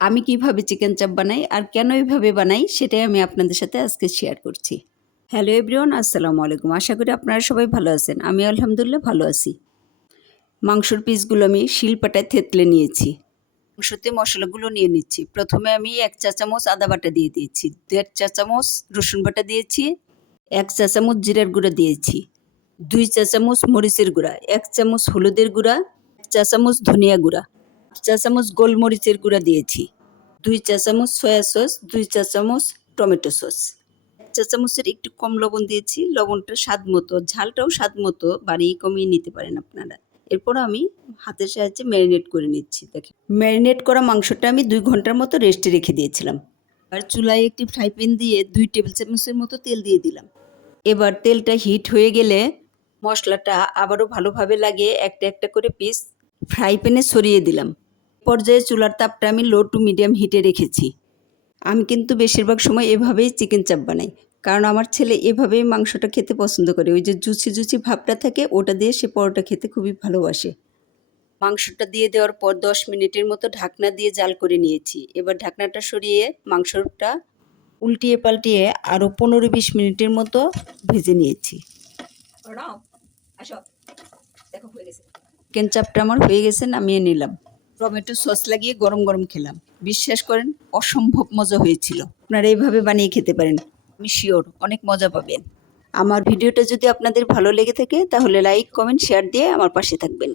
আমি কিভাবে চিকেন চাপ বানাই আর কেন এইভাবে বানাই সেটাই আমি আপনাদের সাথে আজকে শেয়ার করছি। হ্যালো এভরিওয়ান, আসসালামু আলাইকুম। আশা করি আপনারা সবাই ভালো আছেন। আমি আলহামদুলিল্লাহ ভালো আছি। মাংসর পিসগুলো আমি শিলপাটায় থেতলে নিয়েছি। মাংসতে মশলাগুলো নিয়ে নিচ্ছি। প্রথমে আমি 1 চা চামচ আদা বাটা দিয়ে দিয়েছি, 1.5 চা চামচ রসুন বাটা দিয়েছি, 1 চা চামচ জিরার গুঁড়া দিয়েছি, 2 চা চামচ মরিচের গুঁড়া, 1 চামচ হলুদের গুঁড়া, 1 চা চামচ ধনিয়া গুঁড়া, 1 চা চামচ গোলমরিচের গুঁড়া দিয়েছি, 2 চা চামচ সয়া সস, 2 চা চামচ টমেটো সস, 1 চা চামচের একটু কম লবণ দিয়েছি। লবণটা স্বাদ মতো, ঝালটাও স্বাদ মতো বাড়িয়ে কমিয়ে নিতে পারেন আপনারা। এরপর আমি হাতের সাহায্যে ম্যারিনেট করে নিচ্ছি। দেখেন, ম্যারিনেট করা মাংসটা আমি 2 ঘন্টার মতো রেস্টে রেখে দিয়েছিলাম। আর চুলায় একটি ফ্রাই প্যান দিয়ে 2 টেবিল চামচের মতো তেল দিয়ে দিলাম। এবার তেলটা হিট হয়ে গেলে মশলাটা আবারও ভালোভাবে লাগিয়ে একটা একটা করে পিস ফ্রাই প্যানে ছড়িয়ে দিলাম। পর্যায়ে চুলার তাপটা আমি লো টু মিডিয়াম হিটে রেখেছি। আমি কিন্তু বেশিরভাগ সময় এভাবেই চিকেন চাপ বানাই, কারণ আমার ছেলে এভাবেই মাংসটা খেতে পছন্দ করে। ওই যে জুচি জুচি ভাবটা থাকে, ওটা দিয়ে সে পরোটা খেতে খুবই ভালোবাসে। মাংসটা দিয়ে দেওয়ার পর 10 মিনিটের মতো ঢাকনা দিয়ে জাল করে নিয়েছি। এবার ঢাকনাটা সরিয়ে মাংসটা উল্টিয়ে পাল্টিয়ে আরও 15-20 মিনিটের মতো ভেজে নিয়েছি। চিকেন চাপটা আমার হয়ে গেছে, নামিয়ে নিলাম। টমেটো সস লাগিয়ে গরম গরম খেলাম। বিশ্বাস করেন, অসম্ভব মজা হয়েছিল। আপনারা এইভাবে বানিয়ে খেতে পারেন, আমি শিওর অনেক মজা পাবেন। আমার ভিডিওটা যদি আপনাদের ভালো লেগে থাকে তাহলে লাইক, কমেন্ট, শেয়ার দিয়ে আমার পাশে থাকবেন।